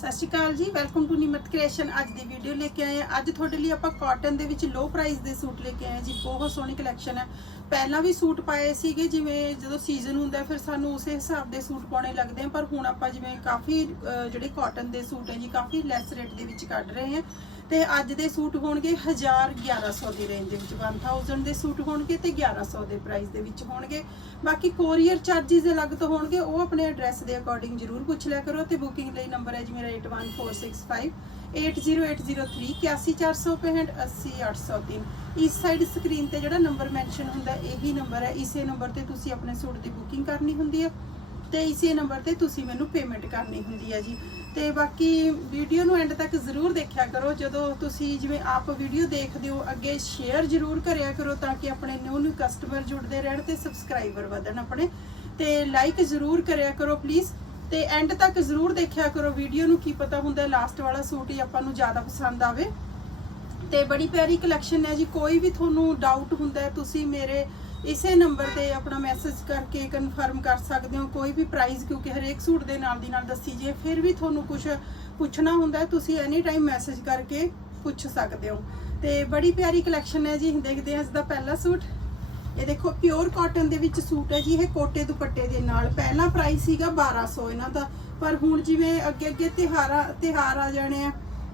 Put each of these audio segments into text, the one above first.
ਸਤਿ ਸ਼੍ਰੀ ਅਕਾਲ ਜੀ welcome to ਨਿਮਤ creation ਅੱਜ ਦੀ ਵੀਡੀਓ ਲੈ ਕੇ ਆਏ ਹਾਂ। ਅੱਜ ਤੁਹਾਡੇ ਲਈ ਆਪਾਂ ਕਾਟਨ ਦੇ ਵਿੱਚ ਲੋ ਪ੍ਰਾਈਸ ਦੇ ਸੂਟ ਲੈ ਕੇ ਆਏ ਜੀ। ਬਹੁਤ ਸੋਹਣੀ ਕਲੈਕਸ਼ਨ ਹੈ। ਪਹਿਲਾਂ ਵੀ ਸੂਟ ਪਾਏ ਸੀਗੇ, ਜਿਵੇਂ ਜਦੋਂ ਸੀਜ਼ਨ ਹੁੰਦਾ ਫਿਰ ਸਾਨੂੰ ਉਸੇ ਹਿਸਾਬ ਦੇ ਸੂਟ ਪਾਉਣੇ ਲੱਗਦੇ ਆ। ਪਰ ਹੁਣ ਆਪਾਂ ਜਿਵੇਂ ਕਾਫੀ ਜਿਹੜੇ ਕਾਟਨ ਦੇ ਸੂਟ ਹੈ ਜੀ, ਕਾਫੀ ਲੈਸ ਰੇਟ ਦੇ ਵਿੱਚ ਕੱਢ ਰਹੇ ਹਾਂ। ਤੇ ਅੱਜ ਦੇ ਸੂਟ ਹੋਣਗੇ 1000 1100 ਦੀ ਰੇਂਜ ਦੇ ਵਿੱਚ 1000 ਦੇ ਸੂਟ ਹੋਣਗੇ ਤੇ 1100 ਦੇ ਪ੍ਰਾਈਸ ਦੇ ਵਿੱਚ ਹੋਣਗੇ। ਬਾਕੀ ਕੋਰੀਅਰ ਚਾਰजेस ਅਲੱਗ ਤੋਂ ਹੋਣਗੇ, ਉਹ ਆਪਣੇ ਐਡਰੈਸ ਦੇ ਅਕੋਰਡਿੰਗ ਜਰੂਰ ਪੁੱਛ ਲਿਆ ਕਰੋ ਤੇ ਬੁਕਿੰਗ ਲਈ ਨੰਬਰ ਹੈ ਜੀ ਮੇਰਾ 81465 80803 81465 80803 ਇਸ ਸਾਈਡ ਸਕਰੀਨ ਤੇ ਜਿਹੜਾ ਨੰਬਰ ਮੈਂਸ਼ਨ ਹੁੰਦਾ, ਇਹੀ ਨੰਬਰ ਹੈ। ਇਸੇ ਨੰਬਰ ਤੇ ਤੁਸੀਂ ਆਪਣੇ ਸੂਟ ਦੀ ਬੁਕਿੰਗ ਕਰਨੀ ਹੁੰਦੀ ਹੈ ਤੇ ਇਸੇ ਨੰਬਰ ਤੇ ਤੁਸੀਂ ਮੈਨੂੰ ਪੇਮੈਂਟ ਕਰਨੀ ਹੁੰਦੀ ਹੈ ਜੀ। ਤੇ ਬਾਕੀ ਵੀਡੀਓ ਨੂੰ ਐਂਡ ਤੱਕ ਜ਼ਰੂਰ ਦੇਖਿਆ ਕਰੋ। ਜਦੋਂ ਤੁਸੀਂ ਜਿਵੇਂ ਆਪ ਵੀਡੀਓ ਦੇਖਦੇ ਹੋ, ਅੱਗੇ ਸ਼ੇਅਰ ਜ਼ਰੂਰ ਕਰਿਆ ਕਰੋ ਤਾਂ ਕਿ ਆਪਣੇ ਨਿਊ ਨਿਊ ਕਸਟਮਰ ਜੁੜਦੇ ਰਹਿਣ ਤੇ ਸਬਸਕ੍ਰਾਈਬਰ ਵਧਣ ਆਪਣੇ। ਤੇ ਲਾਈਕ ਜ਼ਰੂਰ ਕਰਿਆ ਕਰੋ ਪਲੀਜ਼ ਤੇ ਐਂਡ ਤੱਕ ਜ਼ਰੂਰ ਦੇਖਿਆ ਕਰੋ ਵੀਡੀਓ ਨੂੰ, ਕੀ ਪਤਾ ਹੁੰਦਾ ਲਾਸਟ ਵਾਲਾ ਸੂਟ ਹੀ ਆਪਾਂ ਨੂੰ ਜ਼ਿਆਦਾ ਪਸੰਦ ਆਵੇ। ਤੇ ਬੜੀ ਪਿਆਰੀ ਕਲੈਕਸ਼ਨ ਹੈ ਜੀ। ਕੋਈ ਵੀ ਤੁਹਾਨੂੰ ਡਾਊਟ ਹੁੰਦਾ, ਤੁਸੀਂ ਮੇਰੇ ਇਸੇ ਨੰਬਰ ਤੇ ਆਪਣਾ ਮੈਸੇਜ ਕਰਕੇ ਕਨਫਰਮ ਕਰ ਸਕਦੇ ਹੋ। ਕੋਈ ਵੀ ਪ੍ਰਾਈਸ ਕਿਉਂਕਿ ਹਰੇਕ ਸੂਟ ਦੇ ਨਾਲ ਦੀ ਨਾਲ ਦੱਸੀ ਜੇ, ਫਿਰ ਵੀ ਤੁਹਾਨੂੰ ਕੁਝ ਪੁੱਛਣਾ ਹੁੰਦਾ ਤੁਸੀਂ ਐਨੀ ਟਾਈਮ ਮੈਸੇਜ ਕਰਕੇ ਪੁੱਛ ਸਕਦੇ ਹੋ। ਤੇ ਬੜੀ ਪਿਆਰੀ ਕਲੈਕਸ਼ਨ ਹੈ ਜੀ, ਦੇਖਦੇ ਹਾਂ ਇਸ ਦਾ ਪਹਿਲਾ ਸੂਟ। ਇਹ ਦੇਖੋ ਪਿਓਰ ਕਾਟਨ ਦੇ ਵਿੱਚ ਸੂਟ ਹੈ ਜੀ, ਇਹ ਕੋਟੇ ਦੁਪੱਟੇ ਦੇ ਨਾਲ। ਪਹਿਲਾ ਪ੍ਰਾਈਸ ਸੀਗਾ 1200 ਇਹਨਾਂ ਦਾ। ਪਰ ਹੁਣ ਜਿਵੇਂ ਅੱਗੇ ਅੱਗੇ ਤਿਹਾਰਾਂ ਤਿਹਾਰ ਆ ਜਾਣੇ ਆ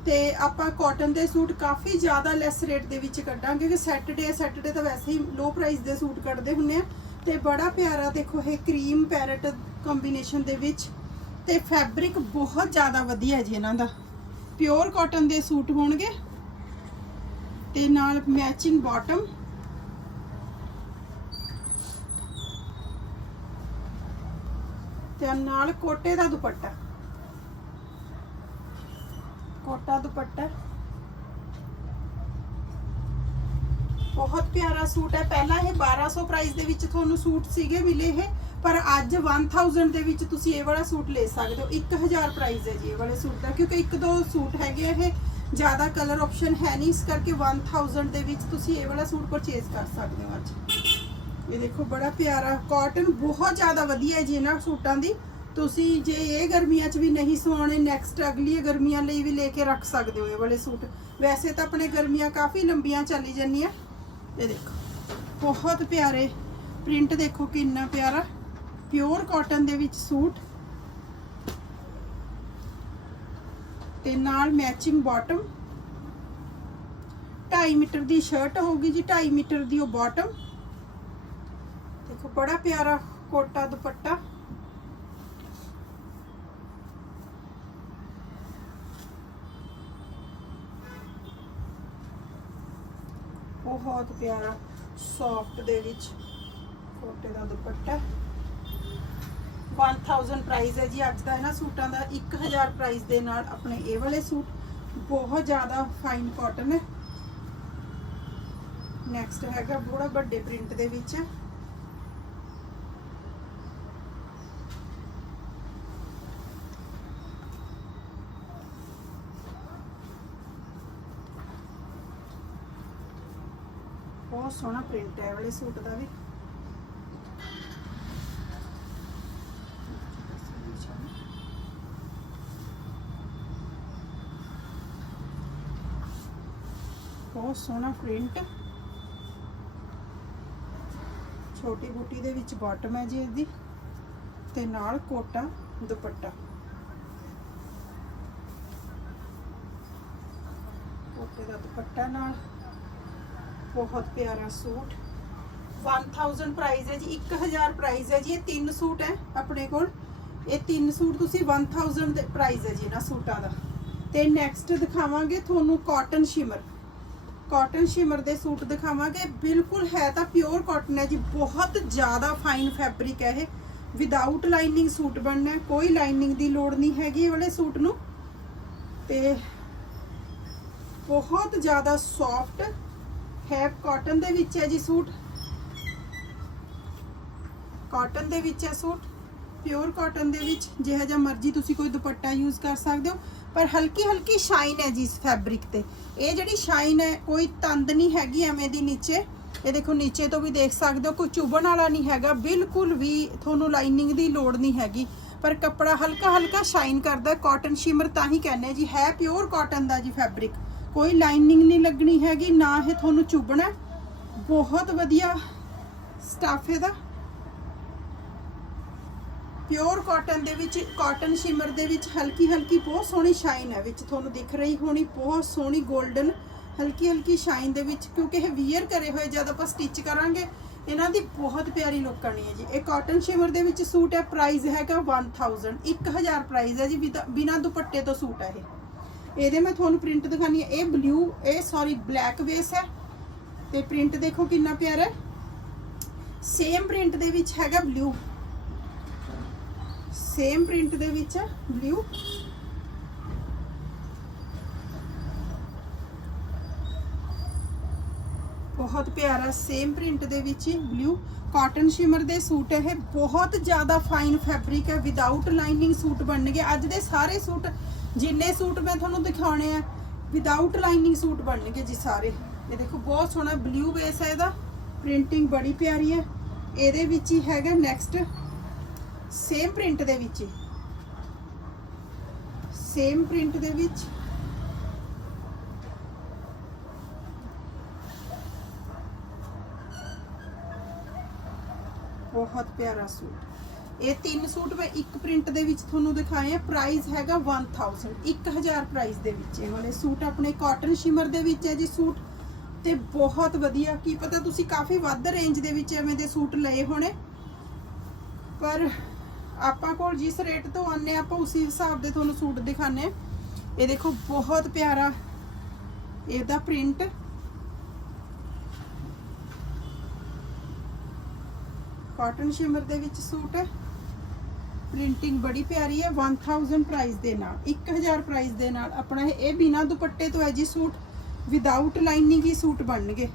ਤੇ ਆਪਾਂ ਕਾਟਨ ਦੇ ਸੂਟ ਕਾਫੀ ਜ਼ਿਆਦਾ ਲੈਸ ਰੇਟ ਦੇ ਵਿੱਚ ਕੱਢਾਂਗੇ ਕਿ ਸੈਟਰਡੇ ਸੈਟਰਡੇ ਤਾਂ ਵੈਸੇ ਹੀ ਲੋ ਪ੍ਰਾਈਸ ਦੇ ਸੂਟ ਕੱਢਦੇ ਹੁੰਨੇ ਆ। ਤੇ ਬੜਾ ਪਿਆਰਾ ਦੇਖੋ ਇਹ ਕਰੀਮ ਪੈਰਟ ਕੰਬੀਨੇਸ਼ਨ ਦੇ ਵਿੱਚ। ਤੇ ਫੈਬਰਿਕ ਬਹੁਤ ਜ਼ਿਆਦਾ ਵਧੀਆ ਜੀ ਇਹਨਾਂ ਦਾ। ਪਿਓਰ ਕਾਟਨ ਦੇ ਸੂਟ ਹੋਣਗੇ। ਤੇ ਨਾਲ ਮੈਚਿੰਗ ਬਾਟਮ ਤੇ ਨਾਲ ਕੋਟੇ ਦਾ ਦੁਪੱਟਾ। ਕੋਟਾ ਦੁਪੱਟਾ। ਬਹੁਤ ਪਿਆਰਾ ਸੂਟ ਹੈ। ਪਹਿਲਾਂ ਇਹ 1200 ਪ੍ਰਾਈਸ ਦੇ ਵਿੱਚ ਤੁਹਾਨੂੰ ਸੂਟ ਸੀਗੇ ਮਿਲੇ ਇਹ, ਪਰ ਅੱਜ 1000 ਦੇ ਵਿੱਚ ਤੁਸੀਂ ਇਹ ਵਾਲਾ ਸੂਟ ਲੈ ਸਕਦੇ ਹੋ। 1000 ਪ੍ਰਾਈਸ ਹੈ ਜੀ ਇਹ ਵਾਲੇ ਸੂਟ ਦਾ, ਕਿਉਂਕਿ ਇੱਕ ਦੋ ਸੂਟ ਹੈਗੇ ਇਹ। ਜ਼ਿਆਦਾ ਕਲਰ ਆਪਸ਼ਨ ਹੈ ਨਹੀਂ, ਇਸ ਕਰਕੇ 1000 ਦੇ ਵਿੱਚ ਤੁਸੀਂ ਇਹ ਵਾਲਾ ਸੂਟ ਪਰਚੇਜ਼ ਕਰ ਸਕਦੇ ਹੋ ਅੱਜ। ਇਹ ਦੇਖੋ, ਬੜਾ ਪਿਆਰਾ ਕਾਟਨ ਬਹੁਤ ਜ਼ਿਆਦਾ ਵਧੀਆ ਹੈ ਜੀ ਇਹਨਾਂ ਸੂਟਾਂ ਦੀ। ਤੁਸੀਂ ਜੇ ਇਹ ਗਰਮੀਆਂ 'ਚ ਵੀ ਨਹੀਂ ਸਵਾਉਣੇ ਨੈਕਸਟ ਅਗਲੀਆਂ ਗਰਮੀਆਂ ਲਈ ਵੀ ਲੈ ਕੇ ਰੱਖ ਸਕਦੇ ਹੋ ਇਹ ਵਾਲੇ ਸੂਟ। ਵੈਸੇ ਤਾਂ ਆਪਣੇ ਗਰਮੀਆਂ ਕਾਫੀ ਲੰਬੀਆਂ ਚੱਲੀ ਜਾਂਦੀਆਂ। ਇਹ ਦੇਖੋ, ਬਹੁਤ ਪਿਆਰੇ ਪ੍ਰਿੰਟ ਦੇਖੋ ਕਿੰਨਾ ਪਿਆਰਾ ਪਿਓਰ ਕਾਟਨ ਦੇ ਵਿੱਚ ਸੂਟ। ਤੇ ਨਾਲ ਮੈਚਿੰਗ ਬਾਟਮ 2.5 ਮੀਟਰ ਦੀ ਸ਼ਰਟ ਹੋਊਗੀ ਜੀ 2.5 ਮੀਟਰ ਦੀ ਉਹ ਬਾਟਮ ਦੇਖੋ, ਬੜਾ ਪਿਆਰਾ ਕੋਟਾ ਦੁਪੱਟਾ। ਬਹੁਤ ਪਿਆਰਾ ਸੌਫਟ ਦੇ ਵਿੱਚ ਕੋਟੇ ਦਾ ਦੁਪੱਟਾ 1000 ਪ੍ਰਾਈਸ ਹੈ ਜੀ, ਅੱਜ ਦਾ ਇਹਨਾਂ ਸੂਟਾਂ ਦਾ। 1000 ਪ੍ਰਾਈਸ ਦੇ ਨਾਲ ਆਪਣੇ ਇਹ ਵਾਲੇ ਸੂਟ। ਬਹੁਤ ਜ਼ਿਆਦਾ ਫਾਈਨ ਕਾਟਨ ਹੈ। ਨੈਕਸਟ ਹੈਗਾ ਬੜਾ ਵੱਡੇ ਪ੍ਰਿੰਟ ਦੇ ਵਿੱਚ ਬਹੁਤ ਸੋਹਣਾ ਪ੍ਰਿੰਟ ਹੈ ਵਾਲੇ ਸੂਟ ਦਾ ਵੀ। ਬਹੁਤ ਸੋਹਣਾ ਪ੍ਰਿੰਟ ਛੋਟੀ ਬੂਟੀ ਦੇ ਵਿੱਚ ਬਾਟਮ ਹੈ ਜੀ ਇਹਦੀ ਤੇ ਨਾਲ ਕੋਟਾ ਦੁਪੱਟਾ। ਕੋਟੇ ਦਾ ਦੁਪੱਟਾ ਨਾਲ। ਬਹੁਤ ਪਿਆਰਾ ਸੂਟ। 1000 ਪ੍ਰਾਈਸ ਹੈ ਜੀ 1000 ਪ੍ਰਾਈਸ ਹੈ ਜੀ, ਇਹ ਤਿੰਨ ਸੂਟ ਹੈ ਆਪਣੇ ਕੋਲ। ਇਹ ਤਿੰਨ ਸੂਟ ਤੁਸੀਂ 1000 ਦੇ ਪ੍ਰਾਈਸ ਹੈ ਜੀ ਇਹਨਾਂ ਸੂਟਾਂ ਦਾ। ਤੇ ਨੈਕਸਟ ਦਿਖਾਵਾਂਗੇ ਤੁਹਾਨੂੰ ਕਾਟਨ ਸ਼ਿਮਰ ਕਾਟਨ ਸ਼ਿਮਰ ਦੇ ਸੂਟ ਦਿਖਾਵਾਂਗੇ। ਬਿਲਕੁਲ ਹੈ ਤਾਂ ਪਿਓਰ ਕਾਟਨ ਹੈ ਜੀ, ਬਹੁਤ ਜ਼ਿਆਦਾ ਫਾਈਨ ਫੈਬਰਿਕ ਹੈ ਇਹ। ਵਿਦਆਊਟ ਲਾਈਨਿੰਗ ਸੂਟ ਬਣਨਾ ਕੋਈ ਲਾਈਨਿੰਗ ਦੀ ਲੋੜ ਨਹੀਂ ਹੈਗੀ ਇਹ ਵਾਲੇ ਸੂਟ ਨੂੰ। ਤੇ ਬਹੁਤ ਜ਼ਿਆਦਾ ਸੌਫਟ ਹੈ ਕਾਟਨ ਦੇ ਵਿੱਚ ਹੈ ਜੀ ਸੂਟ। ਕਾਟਨ ਦੇ ਵਿੱਚ ਹੈ ਸੂਟ, ਪਿਓਰ ਕਾਟਨ ਦੇ ਵਿੱਚ ਜਿਹੜਾ ਜਿਹਾ ਮਰਜ਼ੀ ਤੁਸੀਂ ਕੋਈ ਦੁਪੱਟਾ ਯੂਜ਼ ਕਰ ਸਕਦੇ ਹੋ, ਪਰ ਹਲਕੀ ਹਲਕੀ ਸ਼ਾਈਨ ਹੈ ਜੀ ਇਸ ਫੈਬਰਿਕ ਤੇ। ਇਹ ਜਿਹੜੀ ਸ਼ਾਈਨ ਹੈ, ਕੋਈ ਤੰਦ ਨਹੀਂ ਹੈਗੀ ਐਵੇਂ ਦੀ ਨੀਚੇ। ਇਹ ਦੇਖੋ, ਨੀਚੇ ਤੋਂ ਵੀ ਦੇਖ ਸਕਦੇ ਹੋ, ਕੋਈ ਚੁਭਣ ਵਾਲਾ ਨਹੀਂ ਹੈਗਾ, ਬਿਲਕੁਲ ਵੀ ਤੁਹਾਨੂੰ ਲਾਈਨਿੰਗ ਦੀ ਲੋੜ ਨਹੀਂ ਹੈਗੀ। ਪਰ ਕੱਪੜਾ ਹਲਕਾ ਹਲਕਾ ਸ਼ਾਈਨ ਕਰਦਾ ਕਾਟਨ ਸ਼ਿਮਰ ਤਾਂ ਹੀ ਕਹਿੰਦੇ ਜੀ, ਹੈ ਪਿਓਰ ਕਾਟਨ ਦਾ ਜੀ ਫੈਬਰਿਕ ਕੋਈ ਲਾਈਨਿੰਗ ਨਹੀਂ ਲੱਗਣੀ ਹੈਗੀ, ਨਾ ਇਹ ਤੁਹਾਨੂੰ ਚੁੱਭਣਾ ਬਹੁਤ ਵਧੀਆ ਸਟਾਫ ਇਹਦਾ। ਪਿਓਰ ਕਾਟਨ ਦੇ ਵਿੱਚ ਕਾਟਨ ਸ਼ਿਮਰ ਦੇ ਵਿੱਚ ਹਲਕੀ ਹਲਕੀ ਬਹੁਤ ਸੋਹਣੀ ਸ਼ਾਈਨ ਹੈ, ਵਿੱਚ ਤੁਹਾਨੂੰ ਦਿਖ ਰਹੀ ਹੋਣੀ ਬਹੁਤ ਸੋਹਣੀ 골ਡਨ ਹਲਕੀ ਹਲਕੀ ਸ਼ਾਈਨ ਦੇ ਵਿੱਚ, ਕਿਉਂਕਿ ਇਹ ਵੀਅਰ ਕਰੇ ਹੋਏ ਜਦ ਆਪਾਂ ਸਟਿਚ ਕਰਾਂਗੇ, ਇਹਨਾਂ ਦੀ ਬਹੁਤ ਪਿਆਰੀ ਲੁੱਕ ਆਣੀ ਹੈ ਜੀ। ਇਹ ਕਾਟਨ ਸ਼ਿਮਰ ਦੇ ਵਿੱਚ ਸੂਟ ਹੈ ਪ੍ਰਾਈਸ ਹੈਗਾ 1000 1000 ਪ੍ਰਾਈਸ ਹੈ ਜੀ ਬਿਨਾ ਦੁਪੱਟੇ ਤੋਂ ਸੂਟ ਹੈ ਇਹ। ਇਹਦੇ ਮੈਂ ਤੁਹਾਨੂੰ ਪ੍ਰਿੰਟ ਦਿਖਾਣੀ ਹੈ। ਇਹ ਬਲੂ ਇਹ ਸੌਰੀ ਬਲੈਕ ਬੇਸ ਹੈ। ਤੇ ਪ੍ਰਿੰਟ ਦੇਖੋ ਕਿੰਨਾ ਪਿਆਰਾ ਹੈ। ਸੇਮ ਪ੍ਰਿੰਟ ਦੇ ਵਿੱਚ ਹੈਗਾ ਬਲੂ ਸੇਮ ਪ੍ਰਿੰਟ ਦੇ ਵਿੱਚ ਬਲੂ ਬਹੁਤ ਪਿਆਰਾ ਸੇਮ ਪ੍ਰਿੰਟ ਦੇ ਵਿੱਚ ਬਲੂ ਕਾਟਨ ਸ਼ਿਮਰ ਦੇ ਸੂਟ ਇਹ ਬਹੁਤ ਜ਼ਿਆਦਾ ਫਾਈਨ ਫੈਬਰਿਕ ਹੈ। ਵਿਦਆਊਟ ਲਾਈਨਿੰਗ ਸੂਟ ਬਣਨਗੇ ਅੱਜ ਦੇ ਸਾਰੇ ਸੂਟ ਜਿੰਨੇ ਸੂਟ ਮੈਂ ਤੁਹਾਨੂੰ ਦਿਖਾਉਣੇ ਆ ਵਿਦਆਊਟ ਲਾਈਨਿੰਗ ਸੂਟ ਬਣਨਗੇ ਜੀ ਸਾਰੇ। ਇਹ ਦੇਖੋ, ਬਹੁਤ ਸੋਹਣਾ ਬਲੂ ਬੇਸ ਹੈ ਇਹਦਾ। ਪ੍ਰਿੰਟਿੰਗ ਬੜੀ ਪਿਆਰੀ ਹੈ ਇਹਦੇ ਵਿੱਚ ਹੀ ਹੈਗਾ ਨੈਕਸਟ ਸੇਮ ਪ੍ਰਿੰਟ ਦੇ ਵਿੱਚ ਸੇਮ ਪ੍ਰਿੰਟ ਦੇ ਵਿੱਚ। ਬਹੁਤ ਪਿਆਰਾ ਸੂਟ। ਇਹ ਤਿੰਨ ਸੂਟ ਮੈਂ ਇੱਕ ਪ੍ਰਿੰਟ ਦੇ ਵਿੱਚ ਤੁਹਾਨੂੰ ਦਿਖਾਏ ਆ। ਪ੍ਰਾਈਸ ਹੈਗਾ 1000 1000 ਪ੍ਰਾਈਸ ਦੇ ਵਿੱਚ ਇਹ ਵਾਲੇ ਸੂਟ ਆਪਣੇ ਕਾਟਨ ਸ਼ਿਮਰ ਦੇ ਵਿੱਚ ਹੈ ਜੀ ਸੂਟ। ਤੇ ਬਹੁਤ ਵਧੀਆ। ਕੀ ਪਤਾ ਤੁਸੀਂ ਕਾਫੀ ਵੱਧ ਰੇਂਜ ਦੇ ਵਿੱਚ ਐਵੇਂ ਦੇ ਸੂਟ ਲਏ ਹੋਣੇ। ਪਰ ਆਪਾਂ ਕੋਲ ਜਿਸ ਰੇਟ ਤੋਂ ਆਨੇ ਆਪਾਂ ਉਸੇ ਹਿਸਾਬ ਦੇ ਤੁਹਾਨੂੰ ਸੂਟ ਦਿਖਾਣੇ ਇਹ ਦੇਖੋ, ਬਹੁਤ ਪਿਆਰਾ ਇਹਦਾ ਪ੍ਰਿੰਟ ਕਾਟਨ ਸ਼ਿਮਰ ਦੇ ਵਿੱਚ ਸੂਟ। ਹੈ ਪ੍ਰਿੰਟਿੰਗ ਬੜੀ ਪਿਆਰੀ ਹੈ 1000 ਪ੍ਰਾਈਸ ਦੇ ਨਾਲ 1000 ਪ੍ਰਾਈਸ ਦੇ ਨਾਲ। ਆਪਣਾ ਇਹ ਬਿਨਾ ਦੁਪੱਟੇ ਤੋਂ ਹੈ ਜੀ ਸੂਟ ਵਿਦਆਊਟ ਲਾਈਨਿੰਗ ਹੀ ਸੂਟ ਬਣਨਗੇ।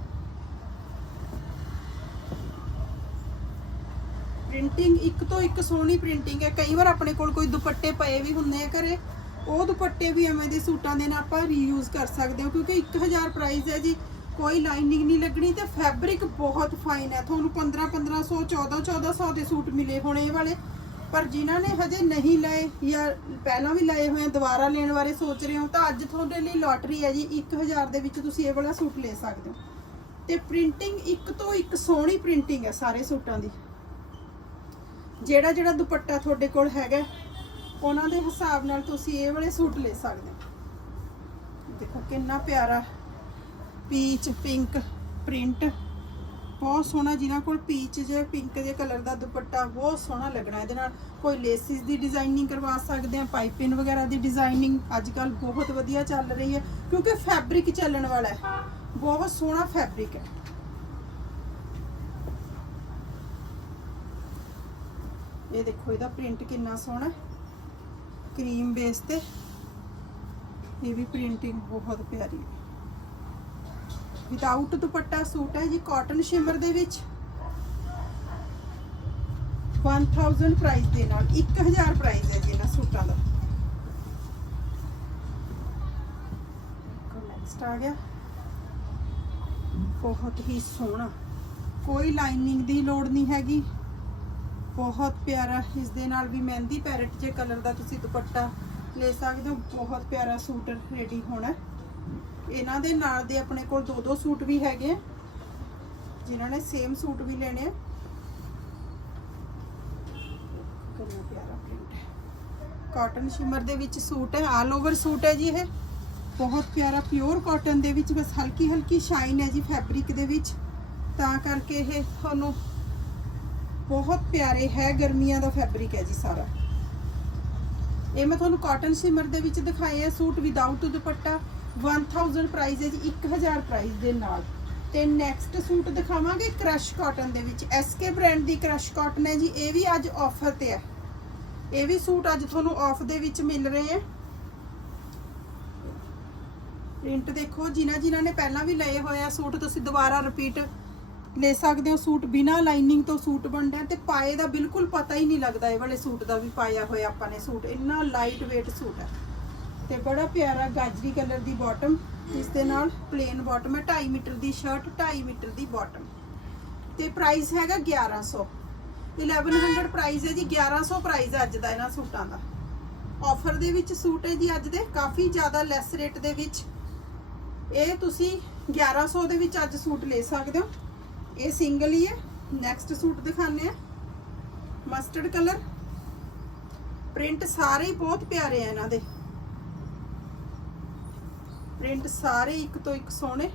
ਪ੍ਰਿੰਟਿੰਗ ਇੱਕ ਤੋਂ ਇੱਕ ਸੋਹਣੀ ਪ੍ਰਿੰਟਿੰਗ ਹੈ। ਕਈ ਵਾਰ ਆਪਣੇ ਕੋਲ ਕੋਈ ਦੁਪੱਟੇ ਪਏ ਵੀ ਹੁੰਦੇ ਆ ਘਰੇ, ਉਹ ਦੁਪੱਟੇ ਵੀ ਐਵੇਂ ਦੇ ਸੂਟਾਂ ਦੇ ਨਾਲ ਆਪਾਂ ਰੀਯੂਜ਼ ਕਰ ਸਕਦੇ ਹੋ, ਕਿਉਂਕਿ 1000 ਪ੍ਰਾਈਸ ਹੈ ਜੀ, ਕੋਈ ਲਾਈਨਿੰਗ ਨਹੀਂ ਲੱਗਣੀ ਤੇ ਫੈਬਰਿਕ ਬਹੁਤ ਫਾਈਨ ਹੈ। ਤੁਹਾਨੂੰ 15 1500 14 1400 ਦੇ ਸੂਟ ਮਿਲੇ ਹੋਣੇ ਇਹ ਵਾਲੇ। ਪਰ ਜਿਨ੍ਹਾਂ ਨੇ ਹਜੇ ਨਹੀਂ ਲਏ ਜਾਂ ਪਹਿਲਾਂ ਵੀ ਲਏ ਹੋਏ ਆ, ਦੁਬਾਰਾ ਲੈਣ ਬਾਰੇ ਸੋਚ ਰਹੇ ਹੋ, ਤਾਂ ਅੱਜ ਤੁਹਾਡੇ ਲਈ ਲੋਟਰੀ ਹੈ ਜੀ। 1000 ਦੇ ਵਿੱਚ ਤੁਸੀਂ ਇਹ ਵਾਲਾ ਸੂਟ ਲੈ ਸਕਦੇ ਹੋ। ਤੇ ਪ੍ਰਿੰਟਿੰਗ ਇੱਕ ਤੋਂ ਇੱਕ ਸੋਹਣੀ ਪ੍ਰਿੰਟਿੰਗ ਹੈ ਸਾਰੇ ਸੂਟਾਂ ਦੀ। ਜਿਹੜਾ ਜਿਹੜਾ ਦੁਪੱਟਾ ਤੁਹਾਡੇ ਕੋਲ ਹੈਗਾ, ਉਹਨਾਂ ਦੇ ਹਿਸਾਬ ਨਾਲ ਤੁਸੀਂ ਇਹ ਵਾਲੇ ਸੂਟ ਲੈ ਸਕਦੇ ਹੋ। ਦੇਖੋ ਕਿੰਨਾ ਪਿਆਰਾ ਪੀਚ ਪਿੰਕ ਪ੍ਰਿੰਟ ਬਹੁਤ ਸੋਹਣਾ ਜਿਹਨਾਂ ਕੋਲ ਪੀਚ ਜੇ ਪਿੰਕ ਜੇ ਕਲਰ ਦਾ ਦੁਪੱਟਾ, ਬਹੁਤ ਸੋਹਣਾ ਲੱਗਣਾ ਇਹਦੇ ਨਾਲ। ਕੋਈ ਲੇਸਿਸ ਦੀ ਡਿਜ਼ਾਈਨਿੰਗ ਕਰਵਾ ਸਕਦੇ ਆ ਪਾਈਪਿੰਗ ਵਗੈਰਾ ਦੀ ਡਿਜ਼ਾਈਨਿੰਗ ਅੱਜ ਕੱਲ ਬਹੁਤ ਵਧੀਆ ਚੱਲ ਰਹੀ ਹੈ, ਕਿਉਂਕਿ ਫੈਬਰਿਕ ਚੱਲਣ ਵਾਲਾ ਹੈ। ਬਹੁਤ ਸੋਹਣਾ ਫੈਬਰਿਕ ਹੈ। ਇਹ ਦੇਖੋ, ਇਹਦਾ ਪ੍ਰਿੰਟ ਕਿੰਨਾ ਸੋਹਣਾ ਕਰੀਮ ਬੇਸ ਤੇ ਇਹ ਵੀ ਪ੍ਰਿੰਟਿੰਗ ਬਹੁਤ ਪਿਆਰੀ ਹੈ। ਵਿਦਆਊਟ ਦੁਪੱਟਾ ਸੂਟ ਹੈ ਜੀ ਕਾਟਨ ਸ਼ਿਮਰ ਦੇ ਵਿੱਚ। 1000 ਪ੍ਰਾਈਸ ਦੇ ਨਾਲ 1000 ਪ੍ਰਾਈਸ ਹੈ ਜੀ ਇਹਨਾਂ ਸੂਟਾਂ ਦਾ। ਨੈਕਸਟ ਆ ਗਿਆ। ਬਹੁਤ ਹੀ ਸੋਹਣਾ। ਕੋਈ ਲਾਈਨਿੰਗ ਦੀ ਲੋੜ ਨਹੀਂ ਹੈਗੀ। ਬਹੁਤ ਪਿਆਰਾ ਇਸ ਦੇ ਨਾਲ ਵੀ ਮਹਿੰਦੀ ਪੈਰਟ ਜੇ ਕਲਰ ਦਾ ਤੁਸੀਂ ਦੁਪੱਟਾ ਲੈ ਸਕਦੇ ਹੋ, ਬਹੁਤ ਪਿਆਰਾ ਸੂਟ ਰੈਡੀ ਹੋਣਾ ਇਹਨਾਂ ਦੇ ਨਾਲ ਦੇ ਆਪਣੇ ਕੋਲ ਦੋ ਦੋ ਸੂਟ ਵੀ ਹੈਗੇ ਆ। ਜਿਨ੍ਹਾਂ ਨੇ ਸੇਮ ਸੂਟ ਵੀ ਲੈਣੇ ਆ। ਕਿੰਨਾ ਪਿਆਰਾ ਪ੍ਰਿੰਟ ਹੈ ਕਾਟਨ ਸ਼ਿਮਰ ਦੇ ਵਿੱਚ ਸੂਟ ਹੈ ਆਲ ਓਵਰ ਸੂਟ ਹੈ ਜੀ ਇਹ। ਬਹੁਤ ਪਿਆਰਾ ਪਿਓਰ ਕਾਟਨ ਦੇ ਵਿੱਚ, ਬਸ ਹਲਕੀ ਹਲਕੀ ਸ਼ਾਈਨ ਹੈ ਜੀ ਫੈਬਰਿਕ ਦੇ ਵਿੱਚ। ਤਾਂ ਕਰਕੇ ਇਹ ਤੁਹਾਨੂੰ ਬਹੁਤ ਪਿਆਰੇ ਹੈ, ਗਰਮੀਆਂ ਦਾ ਫੈਬਰਿਕ ਹੈ ਜੀ ਸਾਰਾ। ਇਹ ਮੈਂ ਤੁਹਾਨੂੰ ਕਾਟਨ ਸ਼ਿਮਰ ਦੇ ਵਿੱਚ ਦਿਖਾਏ ਆ ਸੂਟ ਵਿਦਆਊਟ ਦੁਪੱਟਾ। 1000 ਪ੍ਰਾਈਸ ਹੈ ਜੀ 1000 ਪ੍ਰਾਈਸ ਦੇ ਨਾਲ। ਤੇ ਨੈਕਸਟ ਸੂਟ ਦਿਖਾਵਾਂਗੇ ਕ੍ਰਸ਼ ਕਾਟਨ ਦੇ ਵਿੱਚ। ਐਸਕੇ ਬ੍ਰਾਂਡ ਦੀ ਕ੍ਰਸ਼ ਕਾਟਨ ਹੈ ਜੀ, ਇਹ ਵੀ ਅੱਜ ਆਫਰ ਤੇ ਹੈ। ਇਹ ਵੀ ਸੂਟ ਅੱਜ ਤੁਹਾਨੂੰ ਆਫ ਦੇ ਵਿੱਚ ਮਿਲ ਰਹੇ ਆ ਪ੍ਰਿੰਟ ਦੇਖੋ, ਜਿਨ੍ਹਾਂ ਜਿਨ੍ਹਾਂ ਨੇ ਪਹਿਲਾਂ ਵੀ ਲਏ ਹੋਏ ਆ ਸੂਟ, ਤੁਸੀਂ ਦੁਬਾਰਾ ਰਿਪੀਟ ਲੈ ਸਕਦੇ ਹੋ ਸੂਟ। ਬਿਨਾ ਲਾਈਨਿੰਗ ਤੋਂ ਸੂਟ ਬਣਦਾ ਤੇ ਪਾਏ ਦਾ ਬਿਲਕੁਲ ਪਤਾ ਹੀ ਨਹੀਂ ਲੱਗਦਾ ਇਹ ਵਾਲੇ ਸੂਟ ਦਾ ਵੀ ਪਾਇਆ ਹੋਇਆ ਆਪਾਂ ਨੇ ਸੂਟ। ਇੰਨਾ ਲਾਈਟ weight ਸੂਟ ਹੈ। ਤੇ ਬੜਾ ਪਿਆਰਾ ਗਾਜਰੀ ਕਲਰ ਦੀ ਬਾਟਮ ਇਸ ਦੇ ਨਾਲ ਪਲੇਨ ਬਾਟਮ ਹੈ 2.5 ਮੀਟਰ ਦੀ ਸ਼ਰਟ 2.5 ਮੀਟਰ ਦੀ ਬਾਟਮ ਤੇ ਪ੍ਰਾਈਸ ਹੈਗਾ 1100 1100 ਪ੍ਰਾਈਸ ਹੈ ਜੀ 1100 ਪ੍ਰਾਈਸ ਹੈ ਅੱਜ ਦਾ ਇਹਨਾਂ ਸੂਟਾਂ ਦਾ। ਆਫਰ ਦੇ ਵਿੱਚ ਸੂਟ ਹੈ ਜੀ ਅੱਜ ਦੇ, ਕਾਫੀ ਜ਼ਿਆਦਾ ਲੈਸ ਰੇਟ ਦੇ ਵਿੱਚ। ਇਹ ਤੁਸੀਂ 1100 ਦੇ ਵਿੱਚ ਅੱਜ ਸੂਟ ਲੈ ਸਕਦੇ ਹੋ। ਇਹ ਸਿੰਗਲ ਹੀ ਹੈ ਨੈਕਸਟ ਸੂਟ ਦਿਖਾਣੇ ਆ ਮਸਟਰਡ ਕਲਰ ਪ੍ਰਿੰਟ ਸਾਰੇ ਹੀ ਬਹੁਤ ਪਿਆਰੇ ਆ ਇਹਨਾਂ ਦੇ। ਪ੍ਰਿੰਟ ਸਾਰੇ ਇੱਕ ਤੋਂ ਇੱਕ ਸੋਹਣੇ।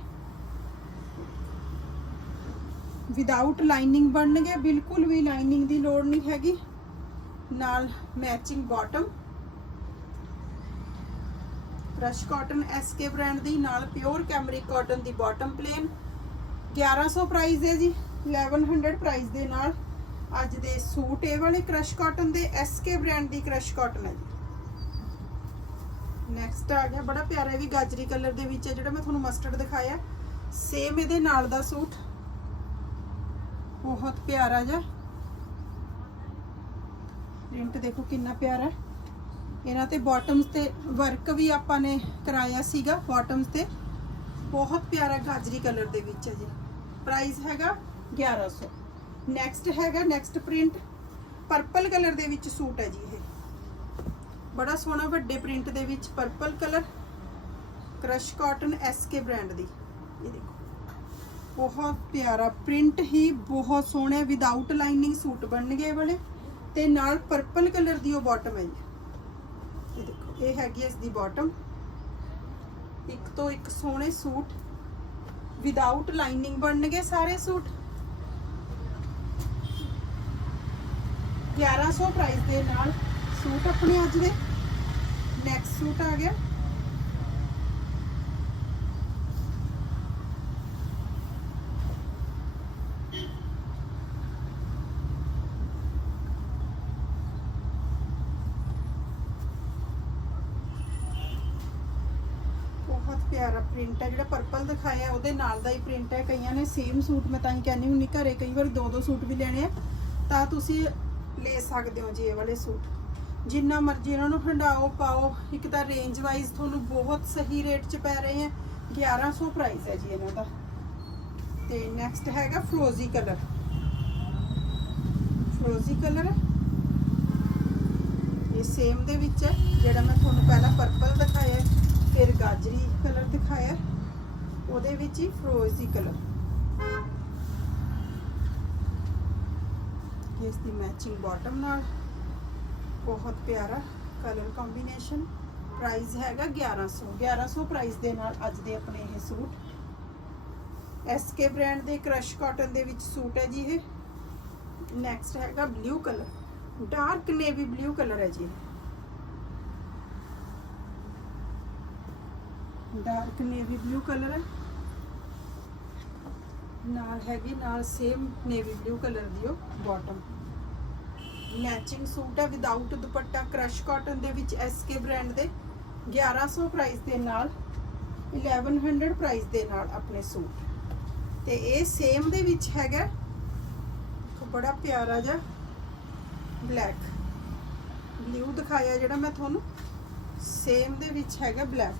ਵਿਦਆਊਟ ਲਾਈਨਿੰਗ ਬਣਨਗੇ, ਬਿਲਕੁਲ ਵੀ ਲਾਈਨਿੰਗ ਦੀ ਲੋੜ ਨਹੀਂ ਹੈਗੀ। ਨਾਲ matching bottom rush cotton SK brand ਦੀ, ਨਾਲ ਪਿਓਰ ਕੈਮਰਿਕ ਕਾਟਨ ਦੀ ਬਾਟਮ ਪਲੇਨ 1100 ਪ੍ਰਾਈਸ ਹੈ ਜੀ 1100 ਪ੍ਰਾਈਸ ਦੇ ਨਾਲ। ਅੱਜ ਦੇ ਸੂਟ, ਇਹ ਵਾਲੇ ਕ੍ਰਸ਼ ਕਾਟਨ ਦੇ ਐਸਕੇ ਬ੍ਰਾਂਡ ਦੀ ਕ੍ਰਸ਼ ਕਾਟਨ ਹੈ ਜੀ। ਨੈਕਸਟ ਆ ਗਿਆ, ਬੜਾ ਪਿਆਰਾ ਇਹ ਵੀ ਗਾਜਰੀ ਕਲਰ ਦੇ ਵਿੱਚ ਹੈ, ਜਿਹੜਾ ਮੈਂ ਤੁਹਾਨੂੰ ਮਸਟਰਡ ਦਿਖਾਇਆ। ਸੇਮ ਇਹਦੇ ਨਾਲ ਦਾ ਸੂਟ। ਬਹੁਤ ਪਿਆਰਾ ਜਿਹਾ। ਪ੍ਰਿੰਟ ਦੇਖੋ ਕਿੰਨਾ ਪਿਆਰਾ। ਇਹਨਾਂ ਤੇ ਬਾਟਮਸ ਤੇ ਵਰਕ ਵੀ ਆਪਾਂ ਨੇ ਕਰਾਇਆ ਸੀਗਾ ਬਾਟਮਸ ਤੇ। ਬਹੁਤ ਪਿਆਰਾ ਗਾਜਰੀ ਕਲਰ ਦੇ ਵਿੱਚ ਹੈ ਜੀ। ਪ੍ਰਾਈਸ ਹੈਗਾ 1100 ਨੈਕਸਟ ਹੈਗਾ ਨੈਕਸਟ ਪ੍ਰਿੰਟ ਪਰਪਲ ਕਲਰ ਦੇ ਵਿੱਚ ਸੂਟ ਹੈ ਜੀ ਇਹ। ਬੜਾ ਸੋਹਣਾ ਵੱਡੇ ਪ੍ਰਿੰਟ ਦੇ ਵਿੱਚ purple colour crush cotton SK brand ਦੀ। ਇਹ ਦੇਖੋ। ਬਹੁਤ ਪਿਆਰਾ ਪ੍ਰਿੰਟ ਹੀ, ਬਹੁਤ ਸੋਹਣਾ ਵਿਦਆਊਟ ਲਾਈਨਿੰਗ ਸੂਟ ਬਣਨਗੇ ਵਾਲੇ। ਤੇ ਨਾਲ ਪਰਪਲ ਕਲਰ ਦੀ ਉਹ ਬਾਟਮ ਹੈ ਜੀ। ਇਹ ਦੇਖੋ, ਇਹ ਹੈਗੀ ਇਸ ਦੀ ਬਾਟਮ ਇੱਕ ਤੋਂ ਇੱਕ ਸੋਹਣੇ ਸੂਟ। ਵਿਦਆਊਟ ਲਾਈਨਿੰਗ ਬਣਨਗੇ ਸਾਰੇ ਸੂਟ। 1100 ਪ੍ਰਾਈਸ ਦੇ ਨਾਲ ਸੂਟ ਆਪਣੇ ਅੱਜ ਦੇ। ਨੈਕਸਟ ਸੂਟ ਆ ਗਿਆ। ਬਹੁਤ ਪਿਆਰਾ ਪ੍ਰਿੰਟ ਹੈ, ਜਿਹੜਾ ਪਰਪਲ ਦਿਖਾਇਆ ਉਹਦੇ ਨਾਲ ਦਾ ਹੀ ਪ੍ਰਿੰਟ ਹੈ। ਕਈਆਂ ਨੇ ਸੇਮ ਸੂਟ ਮੈਂ ਤਾਂ ਹੀ ਕਹਿੰਦੀ ਹੁੰਨੀ ਘਰੇ ਕਈ ਵਾਰ ਦੋ ਦੋ ਸੂਟ ਵੀ ਲੈਣੇ ਆ। ਤਾਂ ਤੁਸੀਂ ਲੈ ਸਕਦੇ ਹੋ ਜੀ ਇਹ ਵਾਲੇ ਸੂਟ ਜਿੰਨਾ ਮਰਜ਼ੀ ਇਹਨਾਂ ਨੂੰ ਹੰਡਾਓ, ਪਾਓ, ਇੱਕ ਤਾਂ ਰੇਂਜ ਵਾਈਜ਼ ਤੁਹਾਨੂੰ ਬਹੁਤ ਸਹੀ ਰੇਟ 'ਚ ਪੈ ਰਹੇ ਆ। 1100 ਪ੍ਰਾਈਸ ਹੈ ਜੀ ਇਹਨਾਂ ਦਾ। ਤੇ ਨੈਕਸਟ ਹੈਗਾ ਫਰੋਜ਼ੀ ਕਲਰ ਫਰੋਜ਼ੀ ਕਲਰ ਇਹ ਸੇਮ ਦੇ ਵਿੱਚ ਹੈ, ਜਿਹੜਾ ਮੈਂ ਤੁਹਾਨੂੰ ਪਹਿਲਾਂ ਪਰਪਲ ਦਿਖਾਇਆ, ਫਿਰ ਗਾਜਰੀ ਕਲਰ ਦਿਖਾਇਆ। ਉਹਦੇ ਵਿੱਚ ਹੀ ਫਰੋਜ਼ੀ ਕਲਰ ਇਸ ਦੀ ਮੈਚਿੰਗ ਬਾਟਮ ਨਾਲ। ਬਹੁਤ ਪਿਆਰਾ ਕਲਰ ਕੰਬੀਨੇਸ਼ਨ ਪ੍ਰਾਈਸ ਹੈਗਾ 1100 1100 ਪ੍ਰਾਈਸ ਦੇ ਨਾਲ ਅੱਜ ਦੇ ਆਪਣੇ ਇਹ ਸੂਟ। ਐਸਕੇ ਬ੍ਰਾਂਡ ਦੇ ਕ੍ਰਸ਼ ਕਾਟਨ ਦੇ ਵਿੱਚ ਸੂਟ ਹੈ ਜੀ ਇਹ। ਨੈਕਸਟ ਹੈਗਾ blue colour dark navy blue colour ਹੈ ਜੀ ਡਾਰਕ ਨੇਵੀ ਬਲੂ ਕਲਰ ਹੈ। ਨਾਲ ਹੈਗੀ, ਨਾਲ ਸੇਮ ਨੇਵੀ ਬਲੂ ਕਲਰ ਦੀ ਉਹ ਬਾਟਮ ਮੈਚਿੰਗ ਸੂਟ ਹੈ ਵਿਦਆਊਟ ਦੁਪੱਟਾ ਕ੍ਰਸ਼ ਕਾਟਨ ਦੇ ਵਿੱਚ ਐਸਕੇ ਬ੍ਰਾਂਡ ਦੇ 1100 ਪ੍ਰਾਈਸ ਦੇ ਨਾਲ 1100 ਪ੍ਰਾਈਸ ਦੇ ਨਾਲ ਆਪਣੇ ਸੂਟ। ਤੇ ਇਹ ਸੇਮ ਦੇ ਵਿੱਚ ਹੈਗਾ ਬੜਾ ਪਿਆਰਾ ਜਿਹਾ ਬਲੈਕ ਬਲੂ ਦਿਖਾਇਆ ਜਿਹੜਾ ਮੈਂ ਤੁਹਾਨੂੰ ਸੇਮ ਦੇ ਵਿੱਚ ਹੈਗਾ ਬਲੈਕ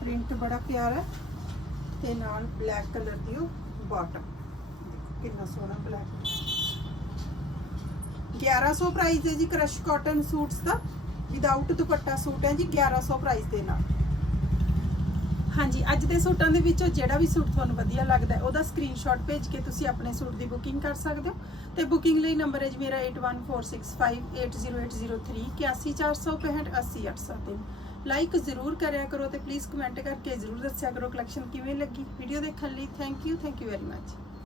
ਪ੍ਰਿੰਟ ਬੜਾ ਪਿਆਰਾ, ਤੇ ਨਾਲ ਬਲੈਕ ਕਲਰ ਦੀ ਉਹ ਬਾਟਮ ਕਿੰਨਾ ਸੋਹਣਾ ਬਲੈਕ 1100 ਪ੍ਰਾਈਸ ਹੈ ਜੀ ਕ੍ਰਸ਼ ਕਾਟਨ ਸੂਟਸ ਦਾ। ਵਿਦਆਊਟ ਦੁਪੱਟਾ ਸੂਟ ਹੈ ਜੀ 1100 ਪ੍ਰਾਈਸ ਦੇ ਨਾਲ। ਹਾਂਜੀ, ਅੱਜ ਦੇ ਸੂਟਾਂ ਦੇ ਵਿੱਚੋਂ ਜਿਹੜਾ ਵੀ ਸੂਟ ਤੁਹਾਨੂੰ ਵਧੀਆ ਲੱਗਦਾ ਹੈ, ਉਹਦਾ ਸਕਰੀਨਸ਼ਾਟ ਭੇਜ ਕੇ ਤੁਸੀਂ ਆਪਣੇ ਸੂਟ ਦੀ ਬੁਕਿੰਗ ਕਰ ਸਕਦੇ ਹੋ। ਤੇ ਬੁਕਿੰਗ ਲਈ ਨੰਬਰ ਹੈ ਜੀ ਮੇਰਾ 8146580803 80465 ਲਾਈਕ ਜ਼ਰੂਰ ਕਰਿਆ ਕਰੋ ਤੇ ਪਲੀਜ਼ ਕਮੈਂਟ ਕਰਕੇ ਜ਼ਰੂਰ ਦੱਸਿਆ ਕਰੋ ਕਲੈਕਸ਼ਨ ਕਿਵੇਂ ਲੱਗੀ। ਵੀਡੀਓ ਦੇਖਣ ਲਈ thank you thank you very much